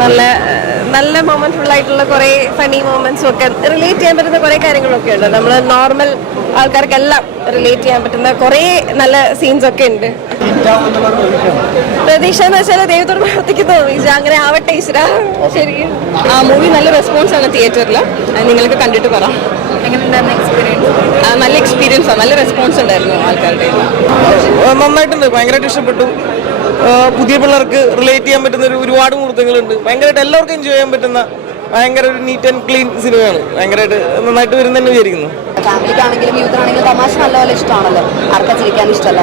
നല്ല നല്ല moment full ആയിട്ടുള്ള കുറെ ഫണി മൊമെന്റ്സും ഒക്കെ റിലേറ്റ് ചെയ്യാൻ പറ്റുന്ന കുറെ കാര്യങ്ങളൊക്കെ ഉണ്ട്. നമ്മൾ നോർമൽ ആൾക്കാർക്കെല്ലാം റിലേറ്റ് ചെയ്യാൻ പറ്റുന്ന കുറെ നല്ല സീൻസ് ഒക്കെ ഉണ്ട്. പ്രതീക്ഷ എന്ന് വെച്ചാൽ ദൈവത്തോട് പ്രാർത്ഥിക്കുന്നു, അങ്ങനെ ആവട്ടെ ഈശ്വര. ശരിക്കും ആ മൂവി നല്ല റെസ്പോൺസ് ആണ് തിയേറ്ററിൽ. നിങ്ങൾക്ക് കണ്ടിട്ട് പറ എങ്ങനെയുണ്ടായിരുന്നു എക്സ്പീരിയൻസ്? നല്ല എക്സ്പീരിയൻസ് ആണ്, നല്ല റെസ്പോൺസ് ഉണ്ടായിരുന്നു ആൾക്കാരുടെ. നന്നായിട്ടുണ്ട്, ഭയങ്കരമായിട്ട് ഇഷ്ടപ്പെട്ടു. പുതിയ പിള്ളേർക്ക് റിലേറ്റ് ചെയ്യാൻ പറ്റുന്ന ഒരുപാട് മുഹൂർത്തങ്ങളുണ്ട്. ഭയങ്കരമായിട്ട് എല്ലാവർക്കും എൻജോയ് ചെയ്യാൻ പറ്റുന്ന ഭയങ്കര ഒരു നീറ്റ് ആൻഡ് ക്ലീൻ സിനിമയാണ്. ഭയങ്കരമായിട്ട് നന്നായിട്ട് വരുന്നെന്ന് വിചാരിക്കുന്നു. ഫാമിലിക്കാണെങ്കിലും യൂത്തിനാണെങ്കിലും തമാശ നല്ലപോലെ ഇഷ്ടമാണല്ലോ. ആർക്കാ ചിരിക്കാൻ ഇഷ്ടമല്ല,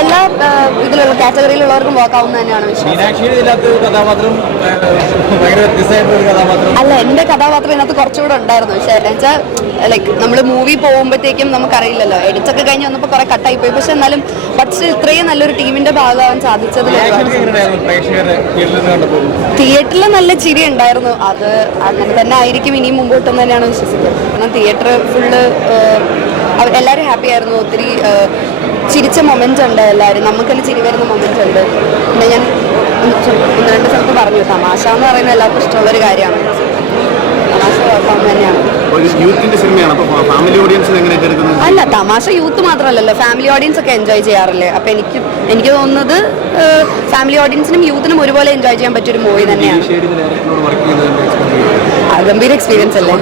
എല്ലാ ഇതിലുള്ള കാറ്റഗറിയിലുള്ളവർക്കും പോക്കാവുന്ന തന്നെയാണ് വിശ്വാസം. അല്ല, എന്റെ കഥാപാത്രം ഇതിനകത്ത് കുറച്ചുകൂടെ ഉണ്ടായിരുന്നു. പക്ഷേ എന്താ വെച്ചാൽ ലൈക്ക് നമ്മൾ മൂവി പോകുമ്പോഴത്തേക്കും നമുക്കറിയില്ലല്ലോ, എഡിറ്റൊക്കെ കഴിഞ്ഞ് വന്നപ്പോൾ കുറെ കട്ടായി പോയി. പക്ഷെ എന്നാലും പക്ഷേ ഇത്രയും നല്ലൊരു ടീമിന്റെ ഭാഗമാവാൻ സാധിച്ചത് തിയേറ്ററിൽ നല്ല ചിരി ഉണ്ടായിരുന്നു. അത് അങ്ങനെ തന്നെ ആയിരിക്കും ഇനിയും മുമ്പോട്ടെന്ന് തന്നെയാണ് വിശ്വസിക്കുന്നത്. കാരണം തിയേറ്റർ ഫുള്ള് എല്ലാവരും ഹാപ്പി ആയിരുന്നു. ഒത്തിരി ചിരിച്ച മൊമെന്റ്സ് ഉണ്ട്. എല്ലാവരും നമുക്ക് തന്നെ ചിരി വരുന്ന മൊമെന്റ്സ് ഉണ്ട്. പിന്നെ ഞാൻ ഒന്ന് രണ്ട് സ്ഥലത്ത് പറഞ്ഞു, തമാശ എന്ന് പറയുന്നത് എല്ലാവർക്കും ഇഷ്ടമുള്ളൊരു കാര്യമാണ്. തമാശ കുഴപ്പമെന്ന് തന്നെയാണ്. അല്ല, തമാശ യൂത്ത് മാത്രമല്ലല്ലോ, ഫാമിലി ഓഡിയൻസ് ഒക്കെ എൻജോയ് ചെയ്യാറില്ലേ. അപ്പൊ എനിക്ക് തോന്നുന്നത് ഫാമിലി ഓഡിയൻസിനും യൂത്തിനും ഒരുപോലെ എൻജോയ് ചെയ്യാൻ പറ്റിയൊരു മൂവി തന്നെയാണ്. ഗംഭീര എക്സ്പീരിയൻസ് അല്ലേ.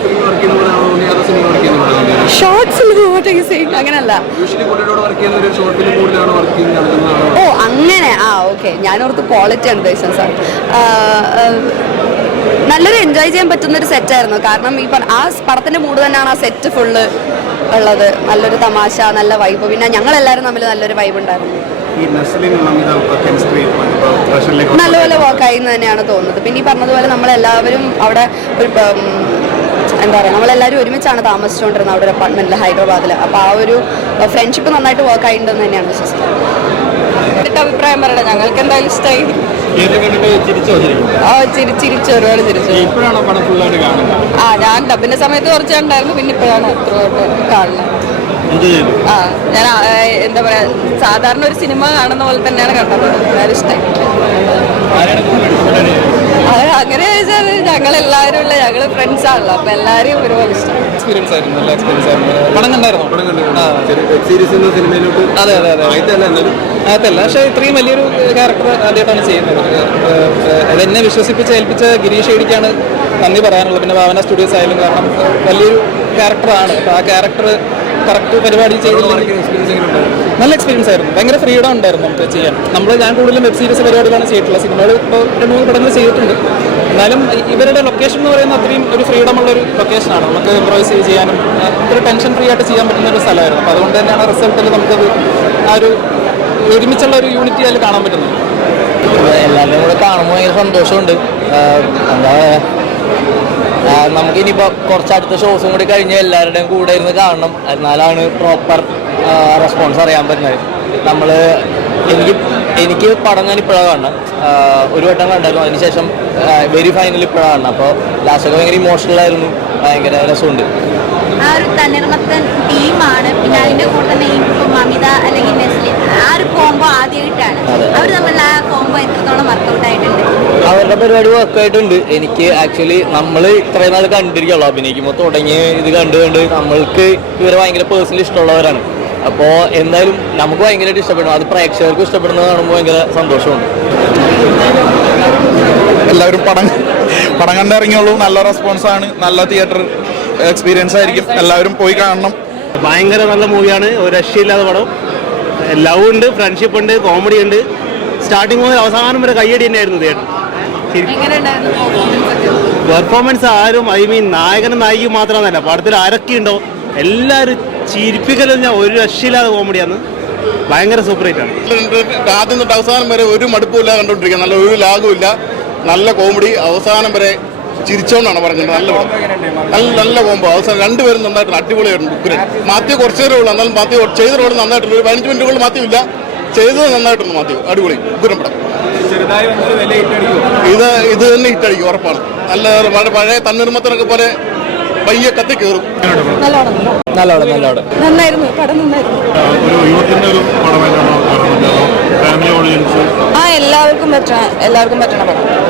ഷോർട്സ് അങ്ങനല്ല. ഓ അങ്ങനെ, ഓക്കെ, ഞാനോർത്ത് ക്വാളിറ്റി ആണ് ഉദ്ദേശിച്ചത് സാർ. നല്ലൊരു എൻജോയ് ചെയ്യാൻ പറ്റുന്ന ഒരു സെറ്റായിരുന്നു. കാരണം ഈ ആ പടത്തിന്റെ മൂഡ് തന്നെയാണ് ആ സെറ്റ് ഫുള്ള് ഉള്ളത്. നല്ലൊരു തമാശ, നല്ല വൈബ്. പിന്നെ ഞങ്ങളെല്ലാവരും തമ്മിൽ നല്ലൊരു വൈബ് ഉണ്ടായിരുന്നു. നല്ലപോലെ വർക്കായി എന്ന് തന്നെയാണ് തോന്നുന്നത്. പിന്നെ ഈ പറഞ്ഞതുപോലെ നമ്മളെല്ലാവരും അവിടെ ഒരു എന്താ പറയുക, നമ്മളെല്ലാവരും ഒരുമിച്ചാണ് താമസിച്ചുകൊണ്ടിരുന്നത് അവിടെ ഒരു അപ്പാർട്ട്മെന്റിൽ ഹൈദരാബാദിൽ. അപ്പോൾ ആ ഒരു ഫ്രണ്ട്ഷിപ്പ് നന്നായിട്ട് വർക്ക് ആയിട്ടുണ്ടെന്ന് തന്നെയാണ് വിശ്വസിക്കുന്നത്. അഭിപ്രായം പറയണം, ഞങ്ങൾക്ക് എന്തായാലും ഇഷ്ടമായി. ചിരിച്ചു, ഒരുപാട് ചിരിച്ചു. ഞാൻ ഡബിന്റെ സമയത്ത് കുറച്ച് ഉണ്ടായിരുന്നു, പിന്നെ ഇപ്പോഴാണ് കാണുന്നത്. ഞാൻ എന്താ പറയാ, സാധാരണ ഒരു സിനിമ കാണുന്ന പോലെ തന്നെയാണ് കണ്ടത്. എല്ലാവരും ഇഷ്ടമായി. അങ്ങനെ ചോദിച്ചാൽ ഞങ്ങളെല്ലാവരും ഉള്ള ഞങ്ങള് ഫ്രണ്ട്സ് ആണല്ലോ, അപ്പൊ എല്ലാവരും ഒരുപോലെ ഇഷ്ടം. എക്സ്പീരിയൻസ് ആയിരുന്നു, നല്ല എക്സ്പീരിയൻസ് ആയിരുന്നു. പണം കണ്ടായിരുന്നു. അതല്ല, പക്ഷേ ഇത്രയും വലിയൊരു ക്യാരക്ടർ ആദ്യമായിട്ടാണ് ചെയ്യുന്നത്. അതെന്നെ വിശ്വസിപ്പിച്ച് ഏൽപ്പിച്ച ഗിരീഷ് ഏടിക്കാണ് നന്ദി പറയാനുള്ളത്. പിന്നെ ഭാവന സ്റ്റുഡിയോസ് ആയാലും, കാരണം വലിയൊരു ക്യാരക്ടറാണ്. അപ്പോൾ ആ ക്യാരക്ടർ കറക്റ്റ് പരിപാടി ചെയ്തില്ലെങ്കിൽ നല്ല എക്സ്പീരിയൻസ് ആയിരുന്നു. ഭയങ്കര ഫ്രീഡം ഉണ്ടായിരുന്നു നമുക്ക് ചെയ്യാൻ. ഞാൻ കൂടുതലും വെബ് സീരീസ് പരിപാടികളാണ് ചെയ്തിട്ടുള്ളത്. സിനിമകൾ ഇപ്പോൾ 2-3 പടങ്ങൾ ചെയ്തിട്ടുണ്ട്. എന്നാലും ഇവരുടെ ലൊക്കേഷൻ എന്ന് പറയുന്നത് അത്രയും ഒരു ഫ്രീഡം ഉള്ളൊരു ലൊക്കേഷനാണ്. നമുക്ക് ഇംപ്രവൈസ് ചെയ്യാനും ഒരു ടെൻഷൻ ഫ്രീ ആയിട്ട് ചെയ്യാൻ പറ്റുന്ന ഒരു സ്ഥലമായിരുന്നു. അപ്പോൾ അതുകൊണ്ട് തന്നെയാണ് റിസൾട്ടിൽ നമുക്കത് ആ ഒരു ഒരുമിച്ചുള്ള ഒരു യൂണിറ്റി അതിൽ കാണാൻ പറ്റുന്നത്. എല്ലാവരുടെയും കൂടെ കാണുമ്പോൾ ഭയങ്കര സന്തോഷമുണ്ട്. എന്താ നമുക്കിനിയിപ്പോൾ കുറച്ചടുത്ത ഷോസും കൂടി കഴിഞ്ഞ് എല്ലാവരുടെയും കൂടെ ഇരുന്ന് കാണണം. എന്നാലാണ് പ്രോപ്പർ റെസ്പോൺസ് അറിയാൻ പറ്റുന്നത്. എനിക്ക് പടം ഞാൻ ഇപ്പോഴാണ് കാണണം. ഒരു വട്ടം കണ്ടായിരുന്നു, അതിനുശേഷം വെരി ഫൈനൽ ഇപ്പോഴാണ് കാണണം. അപ്പോൾ ലാസ്റ്റൊക്കെ ഭയങ്കര ഇമോഷണൽ ആയിരുന്നു, ഭയങ്കര രസമുണ്ട്. ആ ഒരു തന്നിർമത്തൻ ടീമാണ്. പിന്നെ അതിന്റെ കൂടെ തന്നെ മമിത അല്ലെങ്കിൽ നെസ്ലിൻ, ആ ഒരു കോംബോ ആദ്യമായിട്ടാണ്. അവർ തമ്മിലുള്ള ആ കോംബോ എത്രത്തോളം വർക്കൗട്ട് ആയിട്ടുണ്ട്? അവരുടെ പരിപാടി വർക്കായിട്ടുണ്ട്. എനിക്ക് ആക്ച്വലി നമ്മൾ ഇത്രയും നാൾ കണ്ടിരിക്കുള്ളൂ, അഭിനയിക്കുമ്പോൾ തുടങ്ങി ഇത് കണ്ട് നമ്മൾക്ക് ഇവരെ ഭയങ്കര പേഴ്സണലി ഇഷ്ടമുള്ളവരാണ്. അപ്പോൾ എന്തായാലും നമുക്ക് ഭയങ്കരമായിട്ട് ഇഷ്ടപ്പെടും. അത് പ്രേക്ഷകർക്കും ഇഷ്ടപ്പെടുന്നത് കാണുമ്പോൾ ഭയങ്കര സന്തോഷമുണ്ട്. എല്ലാവരും പടം കണ്ടിറങ്ങിയുള്ളൂ. നല്ല റെസ്പോൺസാണ്, നല്ല തിയേറ്റർ എക്സ്പീരിയൻസ് ആയിരിക്കും. എല്ലാവരും പോയി കാണണം. ഭയങ്കര നല്ല മൂവിയാണ്, ഒരു രക്ഷയില്ലാത്ത പടം. ലവ് ഉണ്ട്, ഫ്രണ്ട്ഷിപ്പ് ഉണ്ട്, കോമഡി ഉണ്ട്. സ്റ്റാർട്ടിങ് മുതൽ അവസാനം വരെ കയ്യടി തന്നെയായിരുന്നു തിയേറ്റർ. പെർഫോമൻസ് ആരും നായകനും നായികയും മാത്രമല്ല, പടത്തിൽ ആരൊക്കെ ഉണ്ടോ എല്ലാവരും ചിരിപ്പിക്കലെന്ന് ഒരു രക്ഷയില്ലാതെ കോമഡിയാണ്. ഭയങ്കര സൂപ്പർ ഹിറ്റാണ്. ആദ്യം തൊട്ട് അവസാനം വരെ ഒരു മടുപ്പില്ല കണ്ടോണ്ടിരിക്കുക. നല്ല ഒരു ലാഗും ഇല്ല, നല്ല കോമഡി. അവസാനം വരെ ചിരിച്ചോണ്ടാണ് പറഞ്ഞത്. നല്ല കോമ്പോ. അവസാനം രണ്ടുപേരും നന്നായിട്ട് അടിപൊളിയായിട്ടുണ്ട്. ഉഗ്രൻ. മാത്യു കുറച്ചു നേരം ഉള്ളൂ, എന്നാലും മാത്യു ചെയ്ത റോള് നന്നായിട്ടുണ്ട്. ഒരു 15 മിനിറ്റുകളിൽ മാത്യു ഇല്ല, ചെയ്തത് നന്നായിട്ടുണ്ട് മാത്യു. അടിപൊളി, ഉഗ്രൻ പടം. ഇത് തന്നെ ഹിറ്റടിക്കും, ഉറപ്പാണ്. നല്ല പഴയ തന്നിർമത്തനൊക്കെ പോലെ പയ്യെ കത്തി കയറും. നന്നായിരുന്നു പടം, നന്നായിരുന്നു. എല്ലാവർക്കും പറ്റണ പടം.